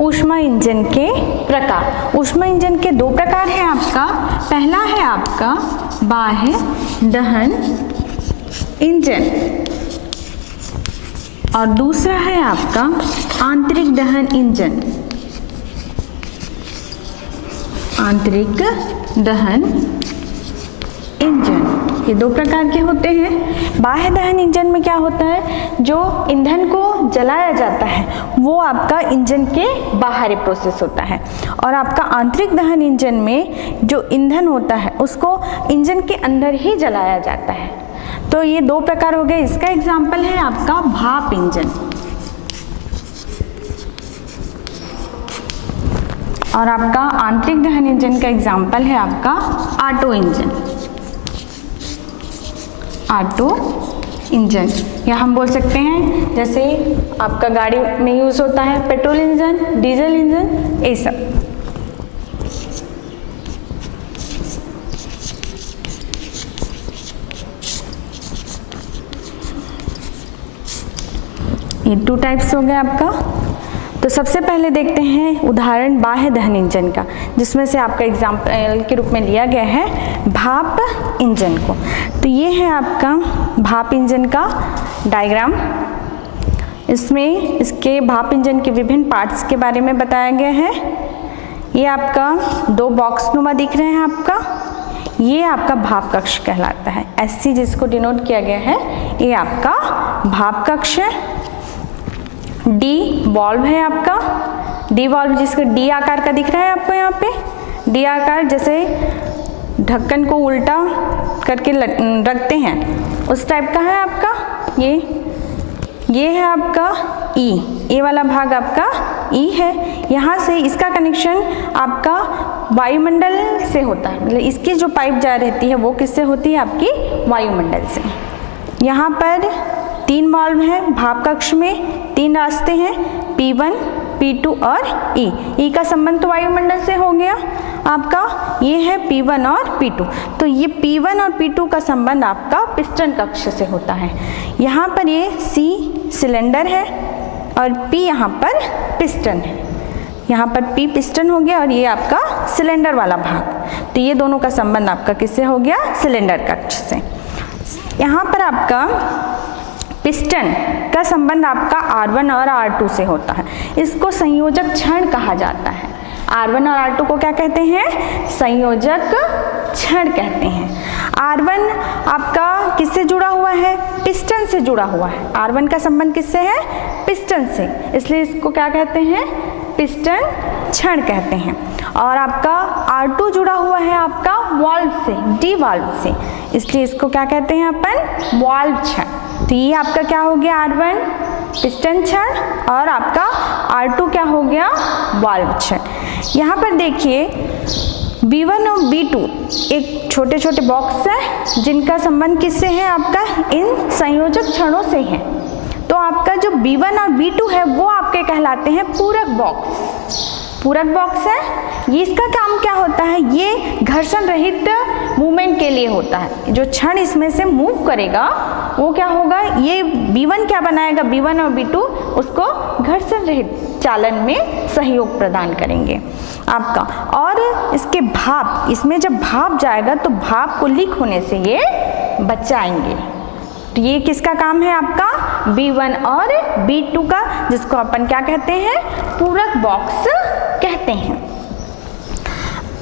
ऊष्मा इंजन के प्रकार। ऊष्मा इंजन के दो प्रकार हैं आपका। पहला है आपका बाह्य दहन इंजन और दूसरा है आपका आंतरिक दहन इंजन। आंतरिक दहन इंजन ये दो प्रकार के होते हैं। बाह्य दहन इंजन में क्या होता है, जो ईंधन को जलाया जाता है वो आपका इंजन के बाहरी प्रोसेस होता है, और आपका आंतरिक दहन इंजन में जो ईंधन होता है उसको इंजन के अंदर ही जलाया जाता है। तो ये दो प्रकार हो गए। इसका एग्जाम्पल है आपका भाप इंजन, और आपका आंतरिक दहन इंजन का एग्जाम्पल है आपका ऑटो इंजन। ऑटो इंजन या हम बोल सकते हैं जैसे आपका गाड़ी में यूज होता है पेट्रोल इंजन, डीजल इंजन, ये सब। ये 2 टाइप्स हो गए आपका। तो सबसे पहले देखते हैं उदाहरण बाह्य दहन इंजन का, जिसमें से आपका एग्जाम्पल के रूप में लिया गया है भाप इंजन को। तो ये है आपका भाप इंजन का डायग्राम। इसमें इसके भाप इंजन के विभिन्न पार्ट्स के बारे में बताया गया है। ये आपका 2 बॉक्स नुमा दिख रहे हैं आपका, ये आपका भाप कक्ष कहलाता है। SC जिसको डिनोट किया गया है ये आपका भाप कक्ष है। D वॉल्व है आपका, D वॉल्व जिसका D आकार का दिख रहा है आपको यहाँ पे, D आकार जैसे ढक्कन को उल्टा करके रखते हैं उस टाइप का है आपका। ये है आपका E, ये वाला भाग आपका E है। यहाँ से इसका कनेक्शन आपका वायुमंडल से होता है, मतलब इसकी जो पाइप जा रहती है वो किससे होती है, आपकी वायुमंडल से। यहाँ पर 3 वाल्व हैं भाप कक्ष में, 3 रास्ते हैं P1, P2 और E। E का संबंध तो वायुमंडल से हो गया आपका, ये है P1 और P2। तो ये P1 और P2 का संबंध आपका पिस्टन कक्ष से होता है। यहाँ पर ये C सिलेंडर है और P यहाँ पर पिस्टन है। यहाँ पर P पिस्टन हो गया और ये आपका सिलेंडर वाला भाग। तो ये दोनों का संबंध आपका किससे हो गया, सिलेंडर कक्ष से। यहाँ पर आपका पिस्टन का संबंध आपका R1 और R2 से होता है। इसको संयोजक क्षण कहा जाता है। R1 और R2 को क्या कहते हैं, संयोजक क्षण कहते हैं। R1 आपका किससे जुड़ा हुआ है, पिस्टन से जुड़ा हुआ है। R1 का संबंध किससे है, पिस्टन से, इसलिए इसको क्या कहते हैं, पिस्टन क्षण कहते हैं। और आपका R2 जुड़ा हुआ है आपका वाल्व से, D वाल्व से, इसलिए इसको क्या कहते हैं अपन, वाल्व क्षण। तो ये आपका क्या हो गया, R1 पिस्टन क्षण और आपका R2 क्या हो गया, वाल्व क्षण। यहाँ पर देखिए B1 और B2 एक छोटे छोटे बॉक्स है जिनका संबंध किससे है, आपका इन संयोजक क्षणों से है। तो आपका जो B1 और B2 है वो आपके कहलाते हैं पूरक बॉक्स। पूरक बॉक्स है ये, इसका काम क्या होता है, ये घर्षण रहित मूवमेंट के लिए होता है। जो क्षण इसमें से मूव करेगा वो क्या होगा, ये B1 क्या बनाएगा, B1 और B2 उसको घर्षण रहित चालन में सहयोग प्रदान करेंगे आपका। और इसके भाप, इसमें जब भाप जाएगा तो भाप को लीक होने से ये बचाएंगे। तो ये किसका काम है आपका, B1 और B2 का, जिसको अपन क्या कहते हैं, पूरक बॉक्स कहते हैं।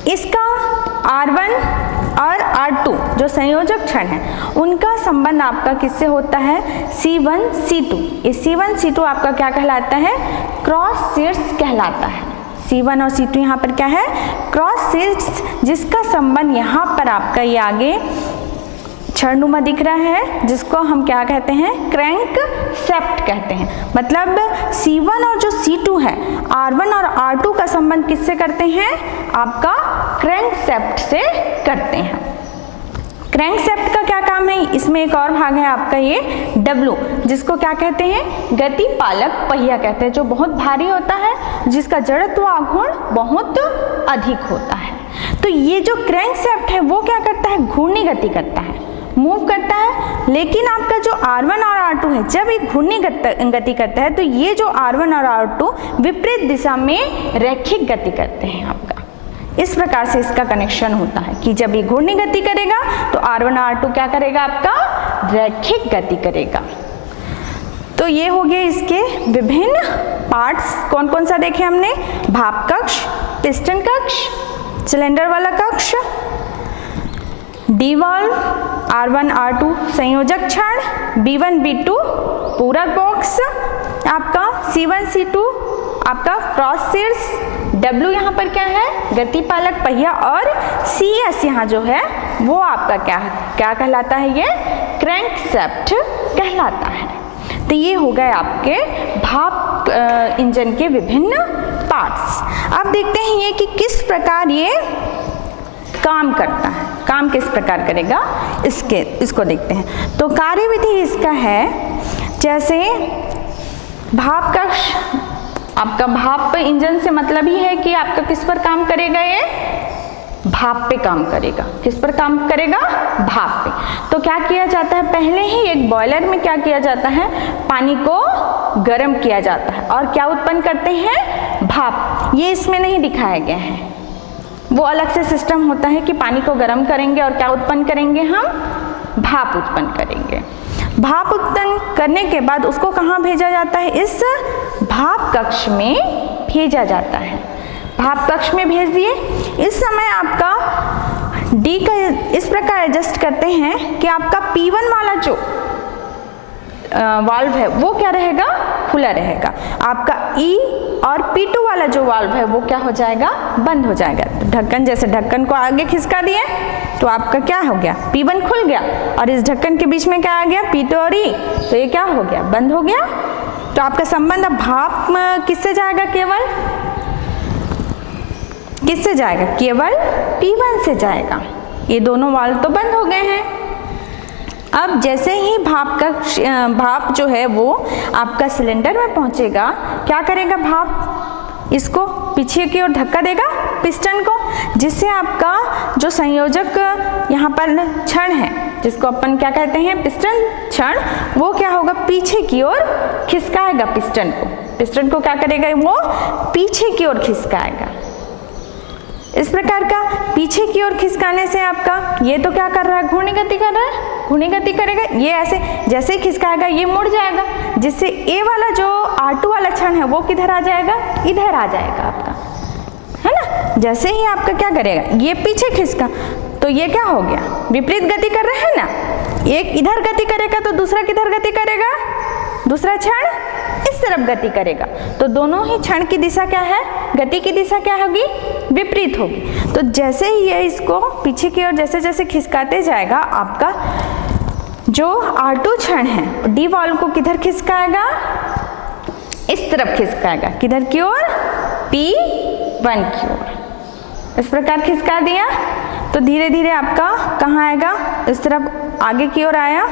इसका R1 और R2 जो संयोजक क्षण है उनका संबंध आपका किससे होता है, C1 C2। ये C1 C2 आपका क्या कहलाता है, क्रॉस शीर्ष कहलाता है। C1 और C2 यहाँ पर क्या है, क्रॉस शीर्ष, जिसका संबंध यहाँ पर आपका ये आगे क्षणनुमा दिख रहा है, जिसको हम क्या कहते हैं, क्रैंक सेप्ट कहते हैं। मतलब C1 और जो C2 है, R1 और R2 का संबंध किससे करते हैं, आपका क्रैंक सेप्ट से करते हैं। क्रैंक सेप्ट का क्या काम है, इसमें एक और भाग है आपका ये W, जिसको क्या कहते हैं, गति पालक पहिया कहते हैं, जो बहुत भारी होता है, जिसका जड़त्व आघूर्ण बहुत अधिक होता है। तो ये जो क्रैंक सेप्ट है वो क्या करता है, घूर्णी गति करता है। मूव करता है। लेकिन आपका जो R1 और R2 है जब ये घूर्णी गति करता है तो ये जो R1 और R2 विपरीत दिशा में रैखिक गति करते हैं आपका। इस प्रकार से इसका कनेक्शन होता है कि जब ये घूर्णी गति करेगा तो R1 और R2 क्या करेगा आपका, रैखिक गति करेगा। तो ये हो गए इसके विभिन्न पार्ट्स। कौन कौन सा देखे हमने, भाप कक्ष, पिस्टन कक्ष, सिलेंडर वाला कक्ष, डी वाल्व, R1 R2 संयोजक क्षण, B1 B2 पूरक बॉक्स, आपका C1 C2 आपका क्रॉस शीर्ष, W यहाँ पर क्या है, गतिपालक पहिया, और CS यहाँ जो है वो आपका क्या कहलाता है, ये क्रैंकशाफ्ट कहलाता है। तो ये हो गए आपके भाप इंजन के विभिन्न पार्ट्स। अब देखते हैं ये कि किस प्रकार ये काम करता है, काम किस प्रकार करेगा इसको देखते हैं। तो कार्यविधि इसका है, जैसे भाप कक्ष, आपका भाप इंजन से मतलब ही है कि आपका किस पर काम करेगा, ये भाप पे काम करेगा। किस पर काम करेगा, भाप पे। तो क्या किया जाता है, पहले ही एक बॉयलर में क्या किया जाता है, पानी को गर्म किया जाता है और क्या उत्पन्न करते हैं, भाप। ये इसमें नहीं दिखाया गया है, वो अलग से सिस्टम होता है कि पानी को गर्म करेंगे और क्या उत्पन्न करेंगे, हम भाप उत्पन्न करेंगे। भाप उत्पन्न करने के बाद उसको कहाँ भेजा जाता है, इस भाप कक्ष में भेजा जाता है। भाप कक्ष में भेज दिए। इस समय आपका डी का इस प्रकार एडजस्ट करते हैं कि आपका P1 वाला जो वाल्व है वो क्या रहेगा, खुला रहेगा। आपका E और P2 वाला जो वाल्व है वो क्या हो जाएगा, बंद हो जाएगा। तो ढक्कन, जैसे ढक्कन को आगे खिसका दिए तो आपका क्या हो गया, P1 खुल गया और इस ढक्कन के बीच में क्या आ गया, P2 और E, तो ये क्या हो गया, बंद हो गया। तो आपका संबंध अब भाप किससे जाएगा, केवल किससे जाएगा, केवल P1 से जाएगा। ये दोनों वाल्व तो बंद हो गए हैं। अब जैसे ही भाप जो है वो आपका सिलेंडर में पहुंचेगा, क्या करेगा भाप, इसको पीछे की ओर धक्का देगा पिस्टन को, जिससे आपका जो संयोजक यहाँ पर क्षण है, जिसको अपन क्या कहते हैं, पिस्टन क्षण, वो क्या होगा, पीछे की ओर खिसकाएगा पिस्टन को। पिस्टन को क्या करेगा, वो पीछे की ओर खिसकाएगा। इस प्रकार का पीछे की ओर खिसकाने से आपका ये तो क्या कर रहा है, घूर्णी गति कर रहा है, घूर्णी गति करेगा। ये ऐसे जैसे ही खिसकाएगा ये मुड़ जाएगा, जिससे ए वाला जो R2 वाला क्षण है वो किधर आ जाएगा, इधर आ जाएगा आपका, है ना। जैसे ही आपका क्या करेगा, ये पीछे खिसका तो ये क्या हो गया, विपरीत गति कर रहे हैं ना। एक इधर गति करेगा तो दूसरा किधर गति करेगा, दूसरा क्षण इस तरफ गति करेगा। तो दोनों ही क्षण की दिशा क्या है, गति की दिशा क्या होगी, विपरीत होगी। तो जैसे ही ये इसको पीछे की ओर जैसे जैसे खिसकाते जाएगा, आपका जो R2 क्षण है डी वाल्व को किधर खिसकाएगा, इस तरफ खिसकाएगा, किधर की ओर, P1 की ओर। इस प्रकार खिसका दिया तो धीरे धीरे आपका कहाँ आएगा, इस तरफ आगे की ओर आया।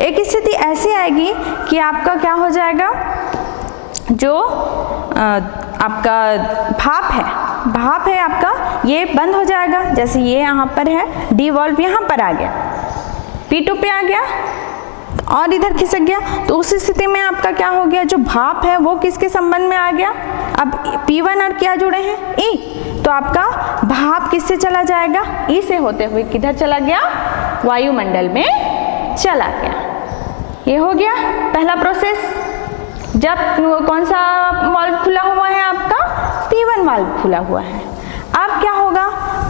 एक स्थिति ऐसी आएगी कि आपका क्या हो जाएगा, जो आपका भाप है आपका, ये बंद हो जाएगा। जैसे ये यहाँ पर है, डी वाल्व यहाँ पर आ गया, P2 पे आ गया और इधर खिसक गया। तो उस स्थिति में आपका क्या हो गया, जो भाप है वो किसके संबंध में आ गया, अब P1 और क्या जुड़े हैं, E। तो आपका भाप किससे चला जाएगा, E से होते हुए किधर चला गया, वायुमंडल में चला गया। ये हो गया पहला प्रोसेस। जब कौन सा वाल्व खुला हुआ है आपका, P1 वाल्व खुला हुआ है। अब क्या होगा,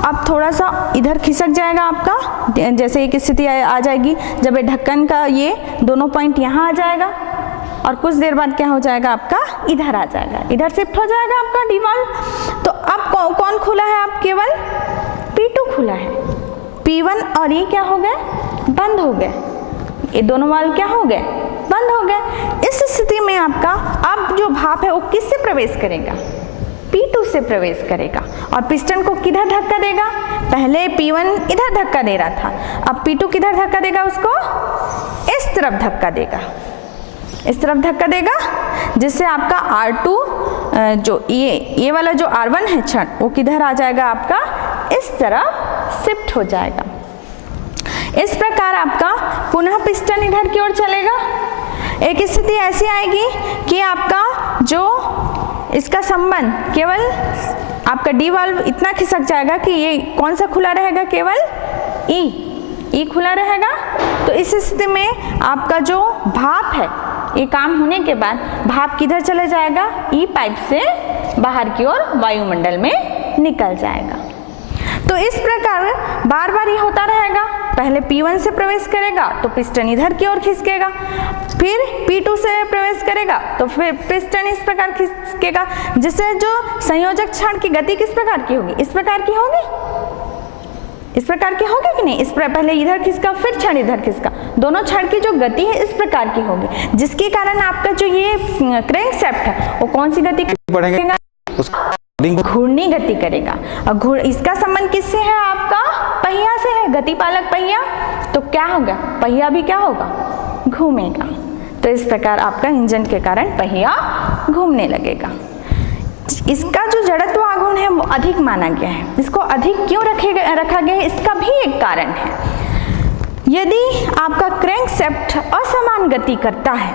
अब थोड़ा सा इधर खिसक जाएगा आपका, जैसे एक स्थिति आ जाएगी जब ये ढक्कन का ये दोनों पॉइंट यहाँ आ जाएगा और कुछ देर बाद क्या हो जाएगा, आपका इधर आ जाएगा, इधर शिफ्ट हो जाएगा आपका डी वाल्व। तो अब कौन खुला है, आप केवल P2 खुला है। P1 और E क्या हो गए, बंद हो गए। ये दोनों वाल्व क्या हो गए, बंद हो गए। इस स्थिति में आपका अब जो भाप है वो किससे प्रवेश करेगा, P2 से प्रवेश करेगा और पिस्टन को किधर धक्का देगा, पहले P1 इधर धक्का दे रहा था, अब P2 किधर धक्का देगा, उसको इस तरफ धक्का देगा, इस तरफ धक्का देगा, जिससे आपका R2 जो ये वाला जो R1 है क्षण, वो किधर आ जाएगा, आपका इस तरफ शिफ्ट हो जाएगा। इस प्रकार आपका पुनः पिस्टन इधर की ओर चलेगा। एक स्थिति ऐसी आएगी कि आपका जो इसका संबंध केवल आपका डी वाल्व इतना खिसक जाएगा कि ये कौन सा खुला रहेगा, केवल ई खुला रहेगा। तो इस स्थिति में आपका जो भाप है, ये काम होने के बाद भाप किधर चला जाएगा, ई पाइप से बाहर की ओर वायुमंडल में निकल जाएगा। तो इस प्रकार बार बार ये होता रहेगा। पहले P1 से प्रवेश करेगा तो पिस्टन इधर की ओर खिसकेगा, फिर P2 से प्रवेश करेगा तो फिर पिस्टन इस प्रकार खिसकेगा, जिससे जो संयोजक क्षण की गति किस प्रकार की होगी, इस प्रकार की होगी, इस प्रकार की होगी कि नहीं। पहले इधर खिसका फिर क्षण इधर खिसका, दोनों क्षण की जो गति है इस प्रकार की होगी, जिसके कारण आपका जो ये क्रैंकशैफ्ट है वो कौन सी गति करेगा, घूर्णी गति करेगा। और इसका संबंध किससे है, आपका पहिया से है, गतिपालक पहिया। तो क्या होगा, पहिया भी क्या होगा, घूमेगा। तो इस प्रकार आपका इंजन के कारण पहिया घूमने लगेगा। इसका जो जड़त्व आघूर्ण है वो अधिक माना गया है। इसको अधिक क्यों रखा गया है, इसका भी एक कारण है। यदि आपका क्रैंकशैफ्ट असमान गति करता है,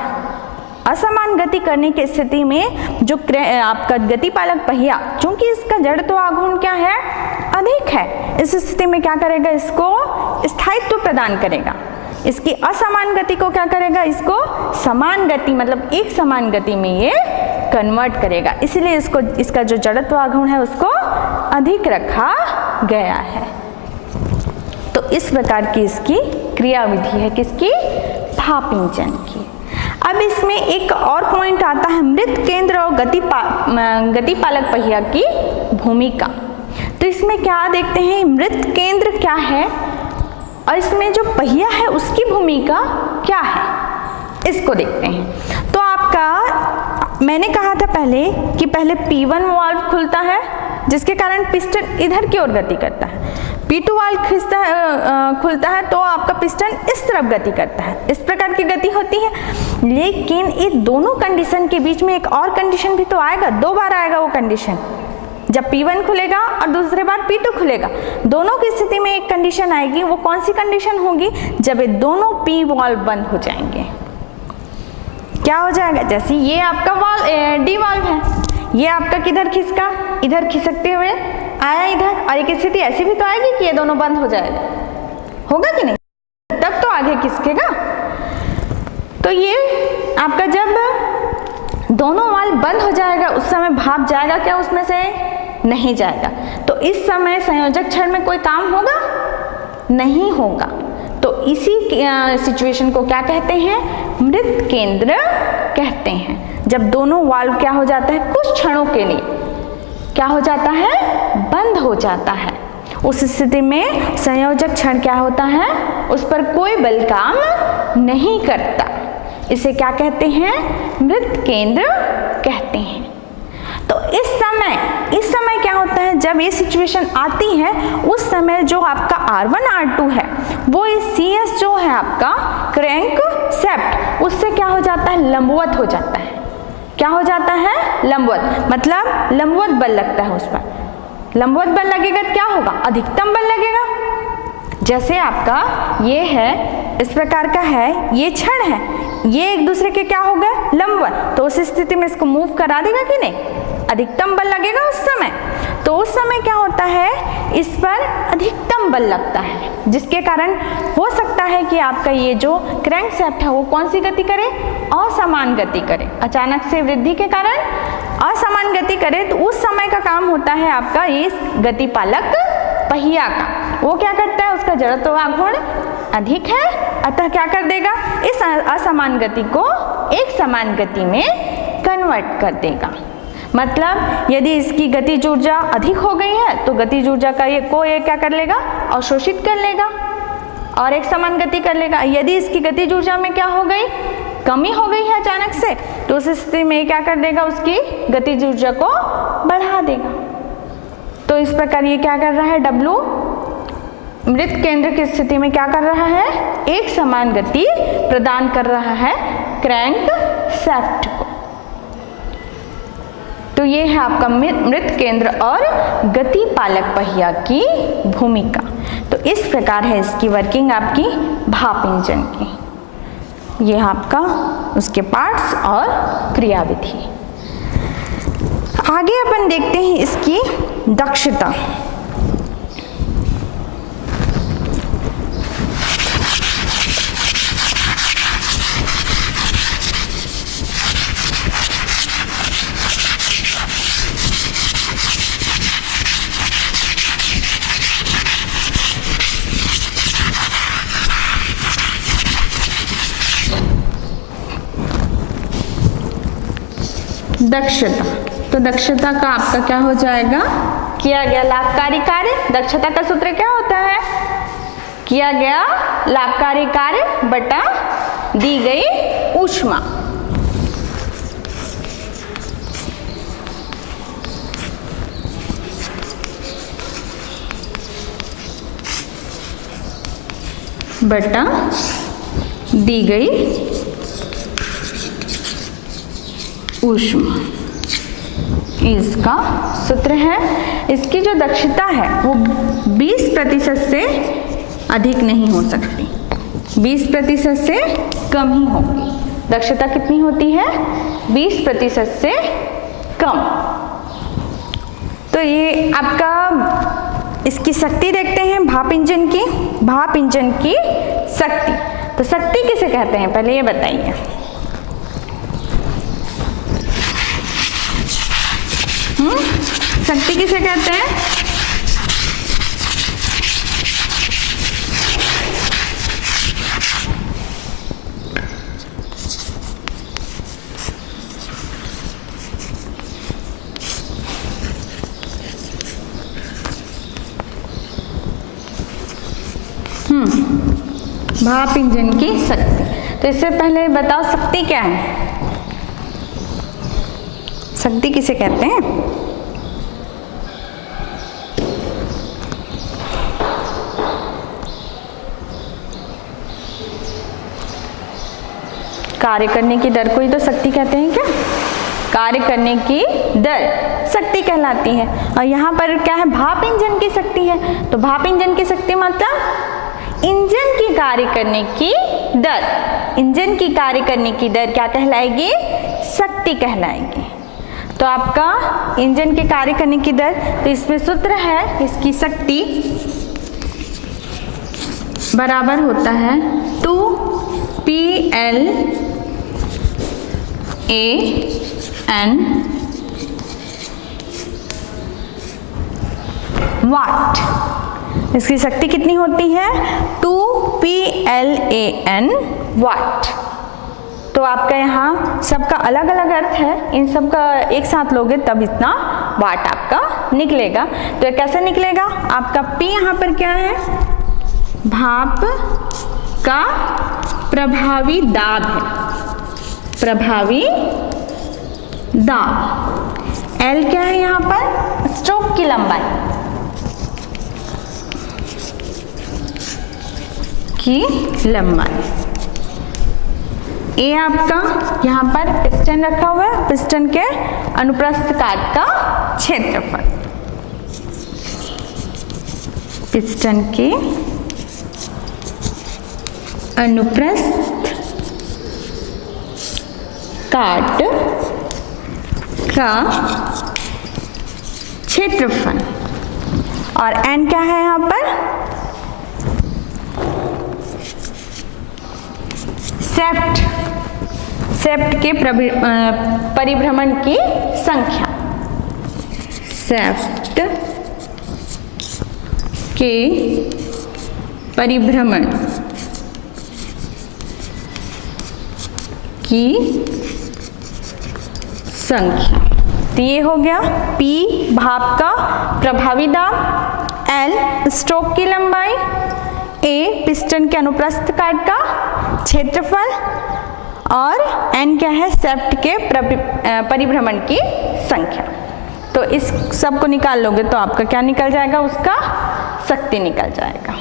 असमान गति करने की स्थिति में जो आपका गतिपालक पहिया, चूंकि इसका जड़त्व आघूर्ण क्या है, अधिक है, इस स्थिति में क्या करेगा, इसको स्थायित्व प्रदान करेगा। इसकी असमान गति को क्या करेगा, इसको समान गति मतलब एक समान गति में ये कन्वर्ट करेगा। इसलिए इसको इसका जो जड़त्व आघूर्ण है उसको अधिक रखा गया है। तो इस प्रकार की इसकी क्रियाविधि है, किसकी, भाप इंजन की। अब इसमें एक और पॉइंट आता है, मृत केंद्र और गतिपालक पहिया की भूमिका। तो इसमें क्या देखते हैं, मृत केंद्र क्या है और इसमें जो पहिया है उसकी भूमिका क्या है, इसको देखते हैं। तो आपका मैंने कहा था पहले कि पहले P1 वाल्व खुलता है, जिसके कारण पिस्टन इधर की ओर गति करता है। P2 वाल्व खुलता है तो आपका पिस्टन इस तरफ गति करता है, इस प्रकार की गति होती है। लेकिन इन दोनों कंडीशन के बीच में एक और कंडीशन भी तो आएगा, दो बार आएगा वो कंडीशन। जब P1 खुलेगा और दूसरे बार P2 खुलेगा, दोनों की स्थिति में एक कंडीशन आएगी। वो कौन सी कंडीशन होगी, जब ये दोनों P वाल्व बंद हो जाएंगे। क्या हो जाएगा, जैसे ये आपका डी वाल्व है, ये आपका किधर खिसका, इधर खिसकते हुए आया इधर, और एक स्थिति ऐसी भी तो आएगी कि ये दोनों बंद हो जाएगा, होगा कि नहीं, तब तो आगे खिसकेगा। तो ये आपका जब दोनों वाल्व बंद हो जाएगा उस समय भाप जाएगा क्या, उसमें से नहीं जाएगा। तो इस समय संयोजक क्षण में कोई काम होगा, नहीं होगा। तो इसी सिचुएशन को क्या कहते हैं, मृत केंद्र कहते हैं। जब दोनों वाल्व क्या हो जाता है, कुछ क्षणों के लिए क्या हो जाता है, बंद हो जाता है। उस स्थिति में संयोजक क्षण क्या होता है, उस पर कोई बल काम नहीं करता। इसे क्या कहते हैं, मृत केंद्र कहते हैं। तो इस समय क्या होता है, जब ये सिचुएशन आती है उस समय जो आपका R1 R2 है वो इस CS जो है आपका क्रैंकशैफ्ट, उससे क्या हो जाता है, लंबवत हो जाता है। क्या हो जाता है, लंबवत, मतलब लंबवत बल लगता है उस पर। लंबवत बल लगेगा क्या होगा, अधिकतम बल लगेगा। जैसे आपका ये है, इस प्रकार का है, ये क्षण है, ये एक दूसरे के क्या हो गए, लंबवत। तो उस स्थिति में इसको मूव करा देगा कि नहीं, अधिकतम बल लगेगा उस समय। तो उस समय क्या होता है, इस पर अधिकतम बल लगता है, जिसके कारण हो सकता है कि आपका ये जो क्रैंकशैफ्ट है वो कौन सी गति करे, असमान गति करे। अचानक से वृद्धि के कारण असमान गति करे, तो उस समय का काम होता है आपका इस गतिपालक पहिया का। वो क्या करता है, उसका जड़त्व आघूर्ण अधिक है, अतः क्या कर देगा, इस असमान गति को एक समान गति में कन्वर्ट कर देगा। मतलब यदि इसकी गतिज ऊर्जा अधिक हो गई है तो गतिज ऊर्जा का ये क्या कर लेगा, अवशोषित कर लेगा और एक समान गति कर लेगा। यदि इसकी गतिज ऊर्जा में क्या हो गई, कमी हो गई है अचानक से, तो उस स्थिति में क्या कर देगा, उसकी गतिज ऊर्जा को बढ़ा देगा। तो इस प्रकार ये क्या कर रहा है, W मृत केंद्र की स्थिति में क्या कर रहा है, एक समान गति प्रदान कर रहा है क्रैंकशैफ्ट को। तो तो ये है आपका मृत केंद्र और गति पालक पहिया की भूमिका। तो इस प्रकार है इसकी वर्किंग आपकी भाप इंजन की। ये आपका उसके पार्ट्स और क्रियाविधि। आगे अपन देखते हैं इसकी दक्षता। दक्षता, तो दक्षता का आपका क्या हो जाएगा, किया गया लाभकारी कार्य। दक्षता का सूत्र क्या होता है, किया गया लाभकारी कार्य बटा दी गई ऊष्मा। बटा दी गई ऊष्मा, इसका सूत्र है। इसकी जो दक्षता है वो 20% से अधिक नहीं हो सकती, 20% से कम ही होगी। दक्षता कितनी होती है, 20% से कम। तो ये आपका इसकी शक्ति देखते हैं भाप इंजन की। भाप इंजन की शक्ति, तो शक्ति किसे कहते हैं पहले ये बताइए। शक्ति किसे कहते हैं, भाप इंजन की शक्ति। तो इससे पहले बताओ शक्ति क्या है, शक्ति किसे कहते हैं। कार्य करने की दर को ही तो शक्ति कहते हैं क्या, कार्य करने की दर शक्ति कहलाती है। और यहाँ पर क्या है, भाप इंजन की शक्ति है। तो भाप इंजन की शक्ति मतलब इंजन की कार्य करने की दर, इंजन की कार्य करने की दर क्या कहलाएगी, शक्ति कहलाएगी। तो आपका इंजन के कार्य करने की दर, तो इसमें सूत्र है इसकी शक्ति बराबर होता है 2PLAN वाट। इसकी शक्ति कितनी होती है, 2PLAN वाट। तो आपका यहाँ सबका अलग अलग अर्थ है, इन सब का एक साथ लोगे तब इतना वाट आपका निकलेगा। तो ये कैसे निकलेगा, आपका P यहाँ पर क्या है, भाप का प्रभावी दाब है, प्रभावी दाब। L क्या है यहाँ पर, स्ट्रोक की लंबाई A आपका यहाँ पर पिस्टन रखा हुआ है, पिस्टन के अनुप्रस्थ काट का क्षेत्रफल, पिस्टन के अनुप्रस्थ काट का क्षेत्रफल। और N क्या है यहाँ पर, सेफ्ट, सेफ्ट के परिभ्रमण की संख्या, सेफ्ट के परिभ्रमण की संख्या। तो ये हो गया P भाप का प्रभावी दाब, L स्ट्रोक की लंबाई, A पिस्टन के अनुप्रस्थ काट का क्षेत्रफल और N क्या है, सेफ्ट के परिभ्रमण की संख्या। तो इस सब को निकाल लोगे तो आपका क्या निकल जाएगा, उसका शक्ति निकल जाएगा।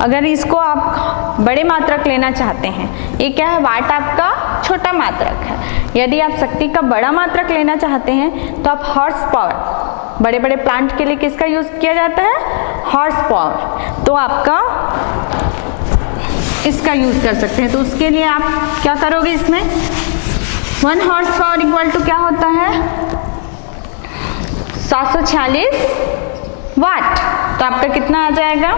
अगर इसको आप बड़े मात्रक लेना चाहते हैं, ये क्या है, वाट आपका छोटा मात्रक है, यदि आप शक्ति का बड़ा मात्रक लेना चाहते हैं तो आप हॉर्स पावर, बड़े बड़े प्लांट के लिए किसका यूज किया जाता है? Horse power. तो आपका इसका यूज कर सकते हैं। तो उसके लिए आप क्या करोगे, इसमें 1 हॉर्स पावर इक्वल टू क्या होता है? 746 वाट। तो आपका कितना आ जाएगा?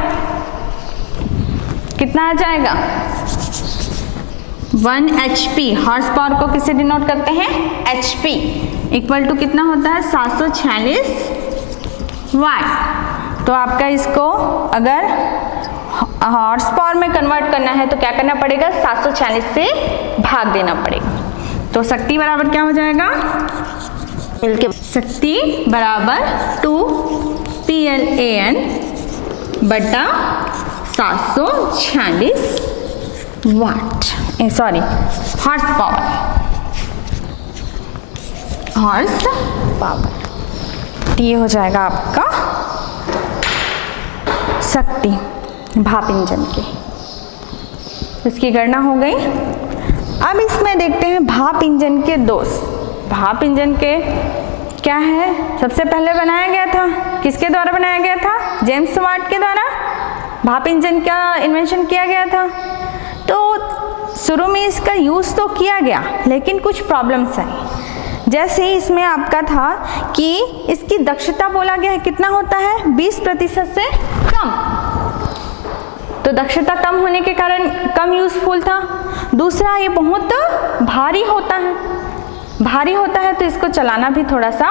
कितना आ जाएगा? 1 HP। हॉर्स पावर को किससे डिनोट करते हैं? HP इक्वल टू कितना होता है? 746 वाट। तो आपका इसको अगर हॉर्स पावर में कन्वर्ट करना है तो क्या करना पड़ेगा? 746 से भाग देना पड़ेगा। तो शक्ति बराबर क्या हो जाएगा? शक्ति बराबर 2 PLAN बटा 746 watt, sorry horse power, horse power. ये हो जाएगा आपका शक्ति भाप इंजन की। इसकी गणना हो गई। अब इसमें देखते हैं भाप इंजन के दोष। भाप इंजन के क्या है? सबसे पहले बनाया गया था, किसके द्वारा बनाया गया था? जेम्स वाट के द्वारा भाप इंजन का इन्वेंशन किया गया था। तो शुरू में इसका यूज़ तो किया गया, लेकिन कुछ प्रॉब्लम्स आई। जैसे इसमें आपका था कि इसकी दक्षता बोला गया है कितना होता है? 20% से कम। तो दक्षता कम होने के कारण कम यूजफुल था। दूसरा, ये बहुत भारी होता है। भारी होता है तो इसको चलाना भी थोड़ा सा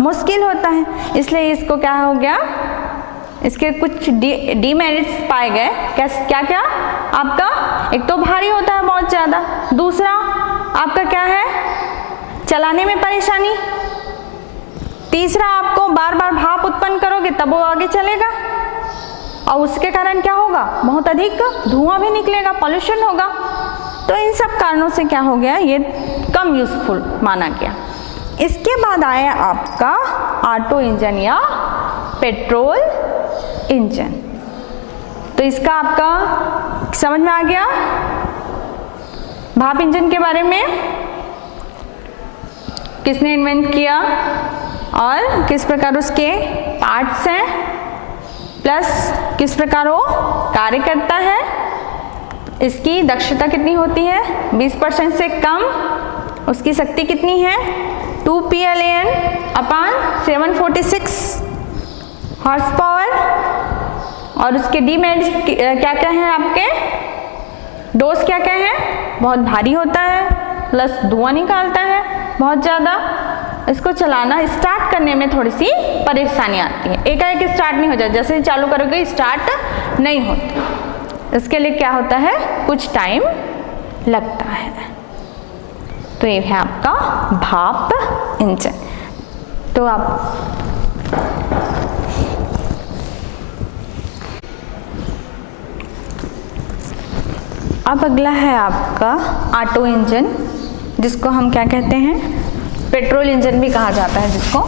मुश्किल होता है, इसलिए इसको क्या हो गया? इसके कुछ डीमेरिट्स पाए गए। क्या क्या? आपका एक तो भारी होता है बहुत ज़्यादा, दूसरा आपका क्या है? चलाने में परेशानी, तीसरा आपको बार बार भाप उत्पन्न करोगे तब वो आगे चलेगा, और उसके कारण क्या होगा? बहुत अधिक धुआं भी निकलेगा, पॉल्यूशन होगा। तो इन सब कारणों से क्या हो गया? ये कम यूजफुल माना गया। इसके बाद आया आपका ऑटो इंजन या पेट्रोल इंजन। तो इसका आपका समझ में आ गया भाप इंजन के बारे में, किसने इन्वेंट किया और किस प्रकार उसके पार्ट्स हैं, प्लस किस प्रकार वो कार्य करता है, इसकी दक्षता कितनी होती है? 20% से कम। उसकी शक्ति कितनी है? 2 PLAN अपान 746 हॉर्स पावर। और उसके डीमेरिट्स क्या क्या हैं आपके? डोज क्या क्या है? बहुत भारी होता है, प्लस धुआं निकालता है बहुत ज़्यादा। इसको चलाना, स्टार्ट करने में थोड़ी सी परेशानी आती है, एकाएक स्टार्ट नहीं हो जाता, जैसे ही चालू करोगे स्टार्ट नहीं होता। इसके लिए क्या होता है? कुछ टाइम लगता है। तो ये है आपका भाप इंजन। तो आप अब अगला है आपका ऑटो इंजन, जिसको हम क्या कहते हैं? पेट्रोल इंजन भी कहा जाता है जिसको।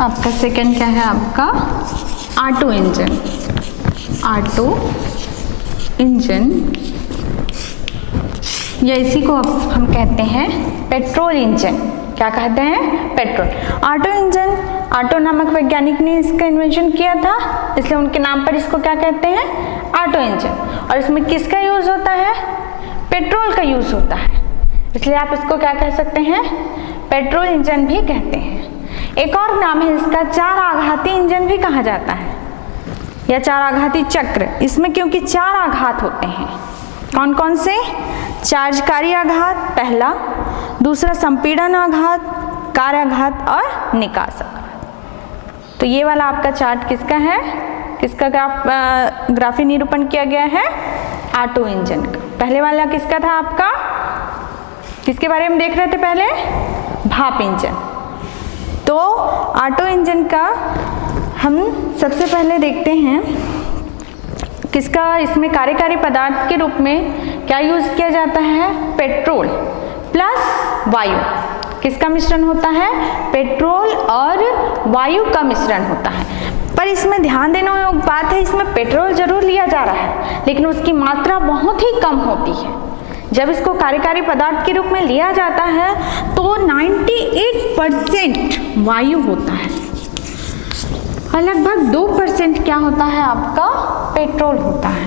आपका सेकंड क्या है? आपका ऑटो इंजन। ऑटो इंजन या इसी को हम कहते हैं पेट्रोल इंजन। क्या कहते हैं? पेट्रोल। ऑटो इंजन, ऑटो नामक वैज्ञानिक ने इसका इन्वेंशन किया था, इसलिए उनके नाम पर इसको क्या कहते हैं? Auto engine. और इसमें किसका यूज होता है? पेट्रोल का यूज होता है, इसलिए आप इसको क्या कह सकते हैं? पेट्रोल इंजन भी कहते हैं। एक और नाम है इसका, 4 आघाती इंजन भी कहा जाता है, या 4 आघाती चक्र। इसमें क्योंकि 4 आघात होते हैं। कौन कौन से? चार्जकारी आघात पहला, दूसरा संपीड़न आघात, कार्याघात और निकास आघात। तो ये वाला आपका चार्ट किसका है? किसका ग्राफी निरूपण किया गया है? ऑटो इंजन का। पहले वाला किसका था आपका? किसके बारे में देख रहे थे पहले? भाप इंजन। तो ऑटो इंजन का हम सबसे पहले देखते हैं किसका इसमें कार्यकारी पदार्थ के रूप में क्या यूज किया जाता है? पेट्रोल प्लस वायु। किसका मिश्रण होता है? पेट्रोल और वायु का मिश्रण होता है। पर इसमें ध्यान देने योग्य बात है, इसमें पेट्रोल जरूर लिया जा रहा है लेकिन उसकी मात्रा बहुत ही कम होती है। जब इसको कार्यकारी पदार्थ के रूप में लिया जाता है तो 98% वायु होता है और लगभग 2% क्या होता है आपका? पेट्रोल होता है।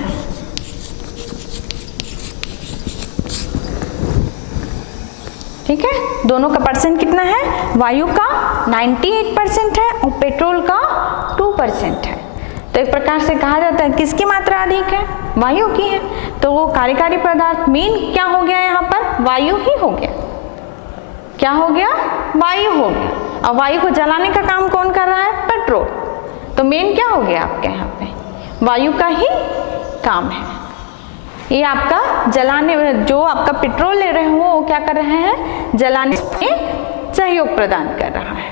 ठीक है, दोनों का परसेंट कितना है? वायु का 98% है और पेट्रोल का 2% है। तो एक प्रकार से कहा जाता है किसकी मात्रा अधिक है? वायु की है। तो वो कार्यकारी पदार्थ मेन क्या हो गया यहाँ पर? वायु ही हो गया। क्या हो गया? वायु हो गया। और वायु को जलाने का काम कौन कर रहा है? पेट्रोल। तो मेन क्या हो गया आपके यहाँ पे? वायु का ही काम है। ये आपका जलाने, जो आपका पेट्रोल ले रहे हो वो क्या कर रहे हैं? जलाने में सहयोग प्रदान कर रहा है।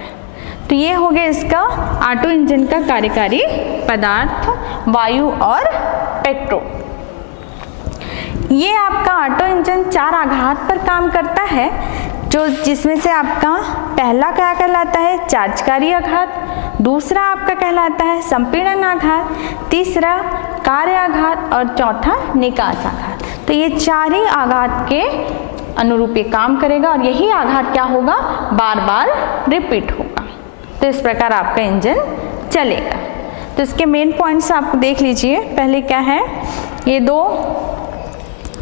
तो ये हो गया इसका ऑटो इंजन का कार्यकारी पदार्थ, वायु और पेट्रोल। ये आपका ऑटो इंजन 4 आघात पर काम करता है, जो जिसमें से आपका पहला क्या कहलाता है? चार्जकारी आघात, दूसरा आपका कहलाता है संपीड़न आघात, तीसरा कार्य आघात और चौथा निकास आघात। तो ये 4 ही आघात के अनुरूप ये काम करेगा और यही आघात क्या होगा? बार बार रिपीट होगा। तो इस प्रकार आपका इंजन चलेगा। तो इसके मेन पॉइंट्स आप देख लीजिए। पहले क्या है? ये 2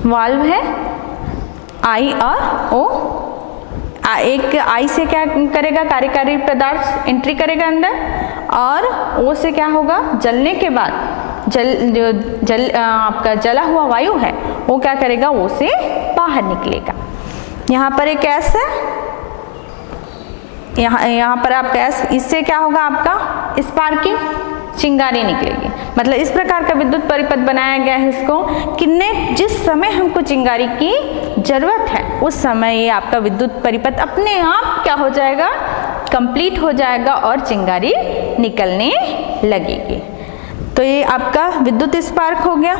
वाल्व है, आई और ओ। एक आई से क्या करेगा? कार्यकारी पदार्थ एंट्री करेगा अंदर, और ओ से क्या होगा? जलने के बाद आपका जला हुआ वायु है वो क्या करेगा? ओ से बाहर निकलेगा। यहाँ पर एक गैस है, यहाँ पर आप गैस, इससे क्या होगा? आपका स्पार्किंग, चिंगारी निकलेगी। मतलब इस प्रकार का विद्युत परिपथ बनाया गया है इसको कि जिस समय हमको चिंगारी की जरूरत है उस समय ये आपका विद्युत परिपथ अपने आप क्या हो जाएगा? कंप्लीट हो जाएगा और चिंगारी निकलने लगेगी। तो ये आपका विद्युत स्पार्क हो गया।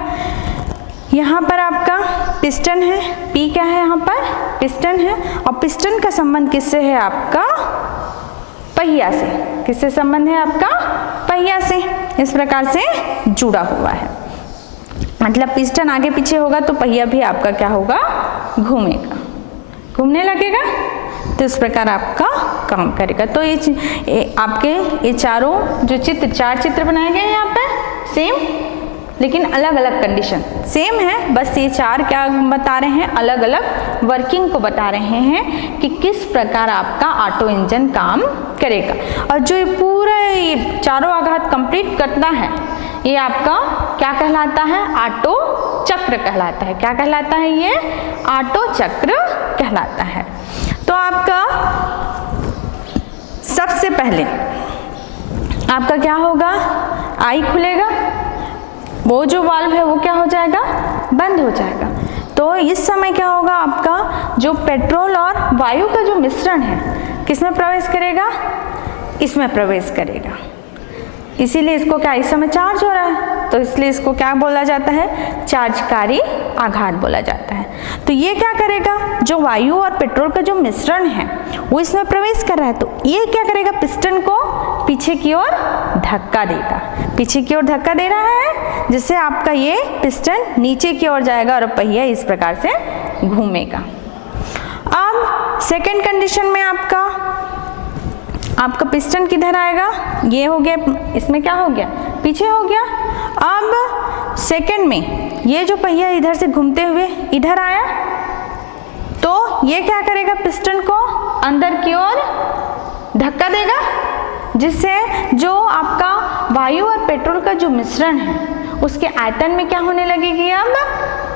यहाँ पर आपका पिस्टन है, पी क्या है? यहाँ पर पिस्टन है और पिस्टन का संबंध किससे है? आपका पहिया से। किससे संबंध है आपका? पहिया से। इस प्रकार से जुड़ा हुआ है। मतलब पिस्टन आगे पीछे होगा तो पहिया भी आपका क्या होगा? घूमेगा, घूमने लगेगा। तो इस प्रकार आपका काम करेगा। तो ये आपके ये चारों जो चित्र, 4 चित्र बनाए गए हैं यहाँ पे सेम, लेकिन अलग अलग कंडीशन सेम है। बस ये 4 क्या बता रहे हैं? अलग अलग वर्किंग को बता रहे हैं कि किस प्रकार आपका ऑटो इंजन काम करेगा। और जो ये पूरा ये चारों आघात कंप्लीट करता है ये आपका क्या कहलाता है? ऑटो चक्र कहलाता है। क्या कहलाता है? ये ऑटो चक्र कहलाता है। तो आपका सबसे पहले आपका क्या होगा? आई खुलेगा, वो जो वाल्व है वो क्या हो जाएगा? बंद हो जाएगा। तो इस समय क्या होगा? आपका जो पेट्रोल और वायु का जो मिश्रण है किसमें प्रवेश करेगा? इसमें प्रवेश करेगा। इसीलिए इसको क्या इस समय चार्ज हो रहा है, तो इसलिए इसको क्या बोला जाता है? चार्जकारी आघात बोला जाता है। तो ये क्या करेगा? जो वायु और पेट्रोल का जो मिश्रण है वो इसमें प्रवेश कर रहा है, तो ये क्या करेगा? पिस्टन को पीछे की ओर धक्का देगा। पीछे की ओर धक्का दे रहा है जिससे आपका ये पिस्टन नीचे की ओर जाएगा और पहिया इस प्रकार से घूमेगा। अब सेकेंड कंडीशन में आपका पिस्टन किधर आएगा? ये हो गया, इसमें क्या हो गया? पीछे हो गया। अब सेकेंड में ये जो पहिया इधर से घूमते हुए इधर आया, तो ये क्या करेगा? पिस्टन को अंदर की ओर धक्का देगा, जिससे जो आपका वायु और पेट्रोल का जो मिश्रण है उसके आयतन में क्या होने लगेगी? अब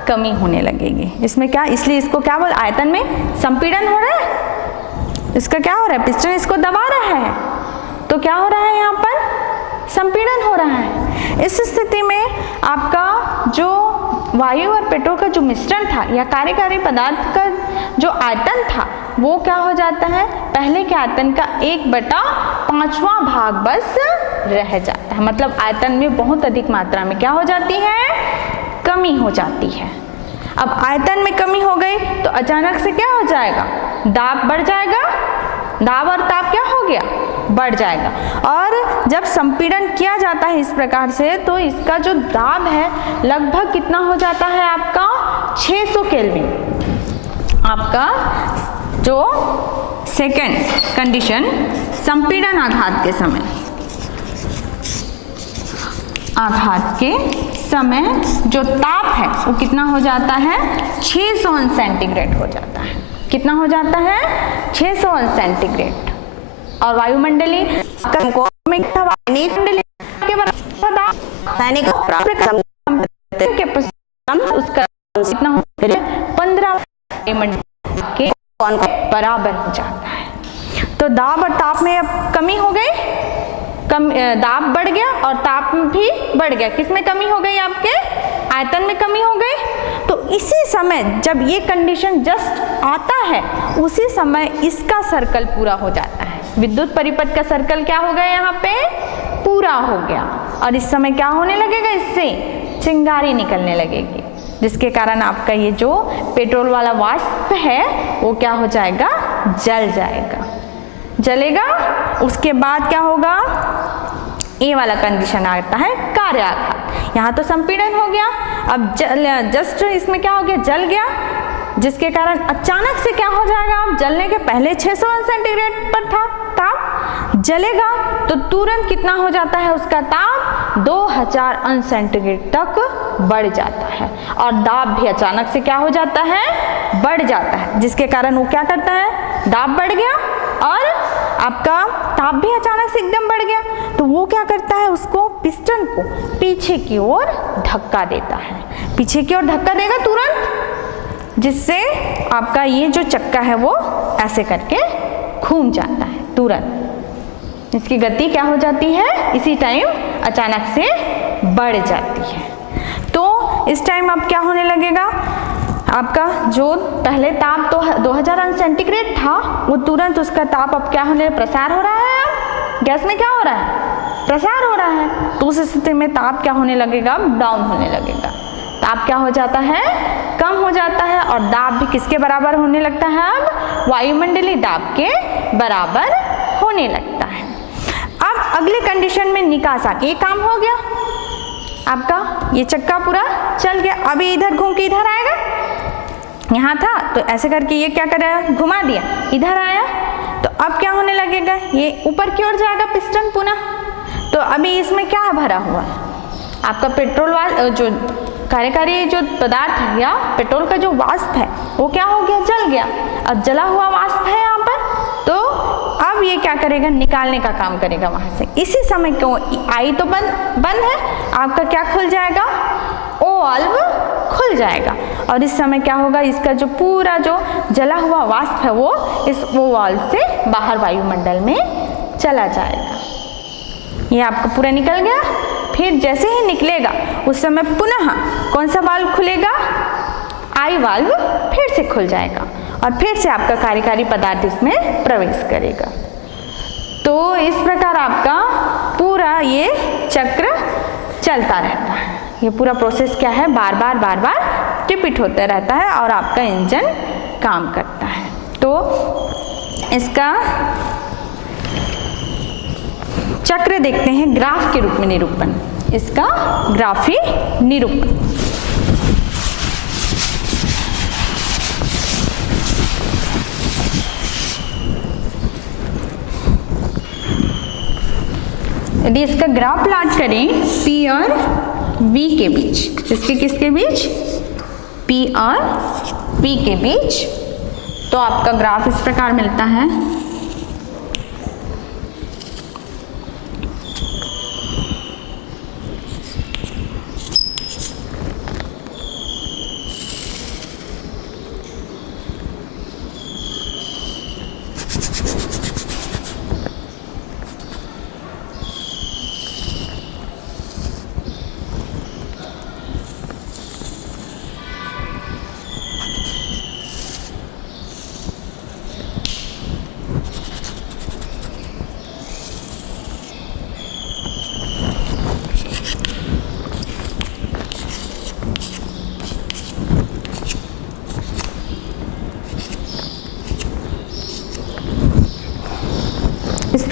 कमी होने लगेगी। इसमें क्या, इसलिए इसको क्या बोल, आयतन में संपीड़न हो रहा है। इसका क्या हो रहा है? पिस्टन इसको दबा रहा है, तो क्या हो रहा है? यहाँ पर संपीड़न हो रहा है। इस स्थिति में आपका जो वायु और पेट्रोल का जो मिश्रण था या कार्यकारी पदार्थ का जो आयतन था वो क्या हो जाता है? पहले के आयतन का 1/5वां भाग बस रह जाता है। मतलब आयतन में बहुत अधिक मात्रा में क्या हो जाती है? कमी हो जाती है। अब आयतन में कमी हो गई तो अचानक से क्या हो जाएगा? दाब बढ़ जाएगा दाब और ताप क्या हो गया, बढ़ जाएगा। और जब संपीड़न किया जाता है इस प्रकार से तो इसका जो दाब है लगभग कितना हो जाता है आपका 600 केल्विन। आपका जो सेकेंड कंडीशन संपीड़न आघात के समय, आघात के समय जो ताप है वो कितना हो जाता है 600 अंश सेंटीग्रेड हो जाता है। कितना हो जाता है 600 अंश सेंटीग्रेड। और वायुमंडलीय उसका कितना 15 के बराबर हो जाता है। तो दाब और ताप में अब कमी हो गई, दाब बढ़ गया और ताप भी बढ़ गया। किसमें कमी हो गई, आपके आयतन में कमी हो गई। तो इसी समय जब ये कंडीशन जस्ट आता है उसी समय इसका सर्कल पूरा हो जाता है। विद्युत परिपथ का सर्कल क्या हो गया, यहाँ पे पूरा हो गया। और इस समय क्या होने लगेगा, इससे चिंगारी निकलने लगेगी, जिसके कारण आपका ये जो पेट्रोल वाला वाष्प है वो क्या हो जाएगा, जल जाएगा, जलेगा। उसके बाद क्या होगा, ये वाला कंडीशन आता है कार्याघात। यहाँ तो संपीड़न हो गया, अब जस्ट इसमें क्या हो गया, जल गया, जिसके कारण अचानक से क्या हो जाएगा, अब जलने के पहले 600 अंश सेंटीग्रेड पर था ताप, जलेगा तो तुरंत कितना हो जाता है, उसका ताप 2000 अंश सेंटीग्रेड तक बढ़ जाता है। और दाब भी अचानक से क्या हो जाता है, बढ़ जाता है, जिसके कारण वो क्या करता है, दाब बढ़ गया और आपका ताप भी अचानक से एकदम बढ़ गया। तो वो क्या करता है, उसको पिस्टन को पीछे की ओर धक्का देता है, पीछे की ओर धक्का देगा तुरंत, जिससे आपका ये जो चक्का है वो ऐसे करके घूम जाता है तुरंत। इसकी गति क्या हो जाती है, इसी टाइम अचानक से बढ़ जाती है। तो इस टाइम अब क्या होने लगेगा, आपका जो पहले ताप तो 2000 अंश सेंटीग्रेड था वो तुरंत उसका ताप अब क्या होने, प्रसार हो रहा है। अब गैस में क्या हो रहा है, प्रसार हो रहा है। तो उस स्थिति में ताप क्या होने लगेगा, डाउन होने लगेगा। ताप क्या हो जाता है, कम हो जाता है। और दाब भी किसके बराबर होने लगता है, अब वायुमंडलीय दाब के बराबर होने लगता है। अब अगले कंडीशन में निकास आके ये काम हो गया, आपका ये चक्का पूरा चल गया। अभी इधर घूम के इधर आएगा, यहाँ था तो ऐसे करके ये क्या करेगा, घुमा दिया, इधर आया तो अब क्या होने लगेगा, ये ऊपर की ओर जाएगा पिस्टन पुनः। तो अभी इसमें क्या भरा हुआ, आपका पेट्रोल जो कार्यकारी जो पदार्थ है या पेट्रोल का जो वाष्प है वो क्या हो गया, जल गया। अब जला हुआ वाष्प है यहाँ पर, तो अब ये क्या करेगा, निकालने का काम करेगा वहां से। इसी समय क्यों आई तो बंद है, आपका क्या खुल जाएगा, ओ वाल्व खुल जाएगा। और इस समय क्या होगा, इसका जो पूरा जो जला हुआ वाष्प है वो इस ओ वाल्व से बाहर वायुमंडल में चला जाएगा। ये आपका पूरा निकल गया। फिर जैसे ही निकलेगा उस समय पुनः कौन सा वाल्व खुलेगा, आई वाल्व फिर से खुल जाएगा और फिर से आपका कार्यकारी पदार्थ इसमें प्रवेश करेगा। तो इस प्रकार आपका पूरा ये चक्र चलता रहता है। ये पूरा प्रोसेस क्या है, बार बार रिपीट होता रहता है और आपका इंजन काम करता है। तो इसका चक्र देखते हैं ग्राफ के रूप में निरूपण, इसका ग्राफी निरूपण। यदि इसका ग्राफ प्लॉट करें P और V के बीच, इसके किसके बीच, P और V के बीच, तो आपका ग्राफ इस प्रकार मिलता है।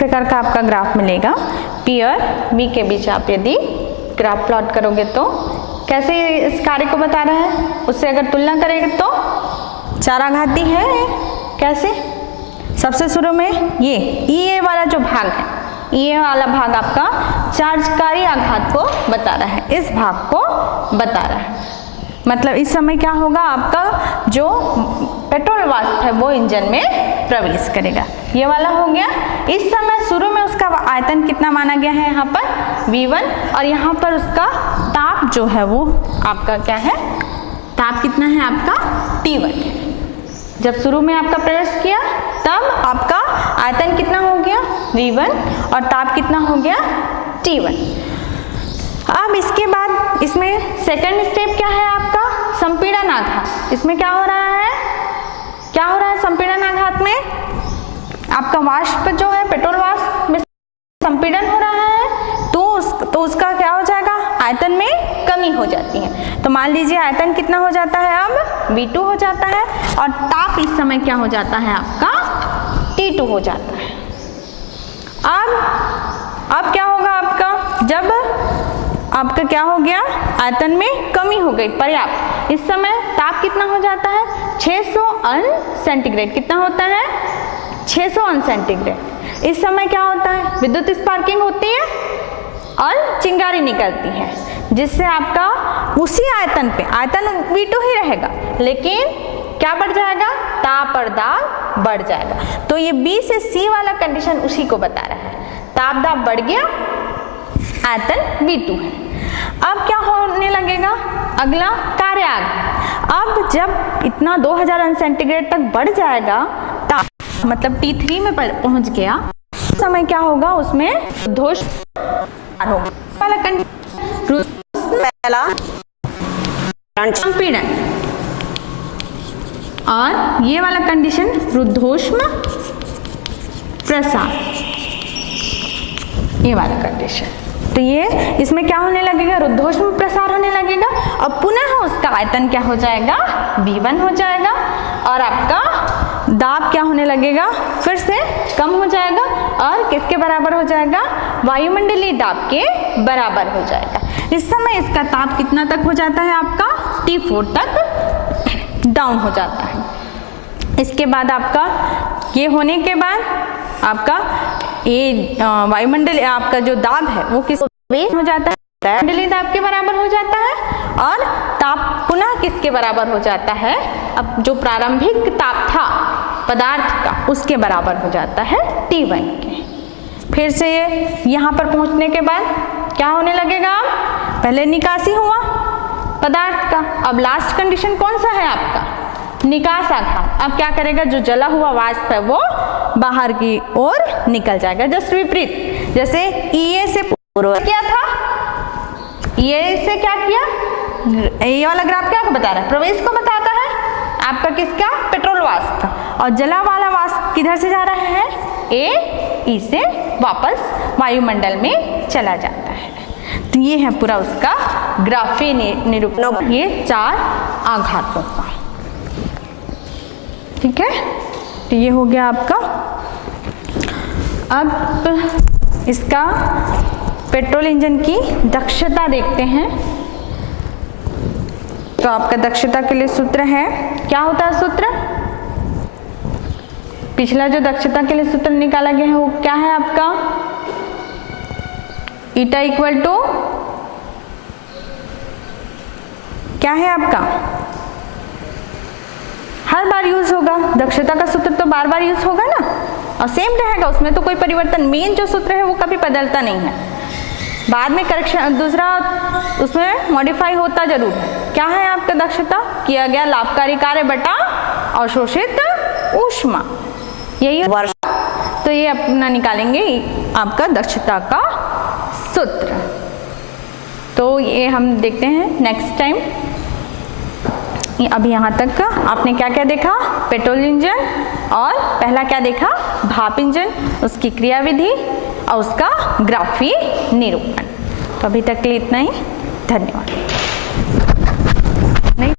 प्रकार का आपका ग्राफ मिलेगा। P और V के बीच आप यदि ग्राफ प्लॉट करोगे तो कैसे इस कार्य को बता रहा है, उससे अगर तुलना करेंगे तो चार आघाती है। कैसे? सबसे शुरू में ये EA वाला जो भाग है, EA वाला भाग आपका चार्जकारी आघात को बता रहा है, इस भाग को बता रहा है। मतलब इस समय क्या होगा, आपका जो पेट्रोल वाष्प है वो इंजन में प्रवेश करेगा। ये वाला हो गया। इस समय शुरू में उसका आयतन कितना माना गया है यहाँ पर V1, और यहाँ पर उसका ताप जो है वो आपका क्या है, ताप कितना है आपका T1 है। जब शुरू में आपका प्रवेश किया तब आपका आयतन कितना हो गया V1 और ताप कितना हो गया T1। अब इसके बाद इसमें सेकंड स्टेप क्या है आपका, संपीड़न आघात। इसमें क्या हो रहा है, क्या हो रहा है संपीड़न आघात में, आपका वाष्प जो है पेट्रोल वाष्प में संपीड़न हो रहा है, तो उसका क्या हो जाएगा, आयतन में कमी हो जाती है। तो मान लीजिए आयतन कितना हो जाता है, अब V2 हो जाता है, और ताप इस समय क्या हो जाता है आपका T2 हो जाता है। अब क्या होगा आपका, जब आपका क्या हो गया, आयतन में कमी हो गई पर्याप्त। इस समय ताप कितना हो जाता है 600 अंश सेंटीग्रेड। कितना होता है 600 अंश सेंटीग्रेड। इस समय क्या होता है, विद्युत स्पार्किंग होती है और चिंगारी निकलती है, जिससे आपका उसी आयतन पे, आयतन V2 ही रहेगा, लेकिन क्या बढ़ जाएगा, ताप और दाब बढ़ जाएगा। तो ये B से C वाला कंडीशन उसी को बता रहा है, ताप दाब बढ़ गया, आयतन V2 है। अब क्या होने लगेगा, अगला कार्य आघात। अब जब इतना 2000 अंश सेंटीग्रेड तक बढ़ जाएगा ताप, मतलब T3 में पहुंच गया, उस समय क्या होगा, उसमें रुद्धोष्म संपीड़न, और ये वाला कंडीशन रुद्धोष्म प्रसार, ये वाला कंडीशन। तो ये इसमें क्या होने लगेगा, रुद्धोष्म प्रसार होने लगेगा, और पुनः उसका आयतन क्या हो जाएगा, V1 हो जाएगा, और आपका दाब क्या होने लगेगा, फिर से कम हो जाएगा, और किसके बराबर हो जाएगा, वायुमंडलीय दाब के बराबर हो जाएगा। इस समय इसका ताप कितना तक हो जाता है आपका, T4 तक डाउन हो जाता है। इसके बाद आपका ये होने के बाद आपका ये वायुमंडल, आपका जो दाब है वो किस हो जाता है, वायुमंडलीय दाब के बराबर हो जाता है, और ताप पुनः किसके बराबर हो जाता है, अब जो प्रारंभिक ताप था पदार्थ का उसके बराबर हो जाता है T1 के। फिर से यहाँ पर पहुँचने के बाद क्या होने लगेगा, पहले निकासी हुआ पदार्थ का, अब लास्ट कंडीशन कौन सा है आपका, निकास आघात। अब क्या करेगा, जो जला हुआ वाष्प है वो बाहर की ओर निकल जाएगा। जस्ट विपरीत, जैसे EA से पूर्व क्या था, EA से क्या किया, ये वाला ग्राफ क्या बता रहा है, प्रवेश को बताता है आपका किसका, पेट्रोल वाष्प का, और जला वाला वाष्प किधर से जा रहा है, E से वापस वायुमंडल में चला जाता है। तो ये है पूरा उसका ग्राफीय निरूपण, ये चार आघातों का। ठीक है, तो ये हो गया आपका। अब इसका पेट्रोल इंजन की दक्षता देखते हैं। तो आपका दक्षता के लिए सूत्र है, क्या होता है सूत्र, पिछला जो दक्षता के लिए सूत्र निकाला गया है वो क्या है आपका, ईटा इक्वल टू क्या है आपका, हर बार यूज होगा, दक्षता का सूत्र तो बार बार यूज होगा ना, और सेम रहेगा, उसमें तो कोई परिवर्तन, मेन जो सूत्र है वो कभी बदलता नहीं है, बाद में करेक्शन दूसरा उसमें मॉडिफाई होता जरूर है। क्या है आपका दक्षता, किया गया लाभकारी कार्य बटा अवशोषित ऊष्मा, यही वर्ष। तो ये अपना निकालेंगे आपका दक्षता का सूत्र। तो ये हम देखते हैं नेक्स्ट टाइम। अभी यहाँ तक का आपने क्या क्या देखा, पेट्रोल इंजन, और पहला क्या देखा, भाप इंजन, उसकी क्रियाविधि और उसका ग्राफीय निरूपण। तो अभी तक के लिए इतना ही, धन्यवाद।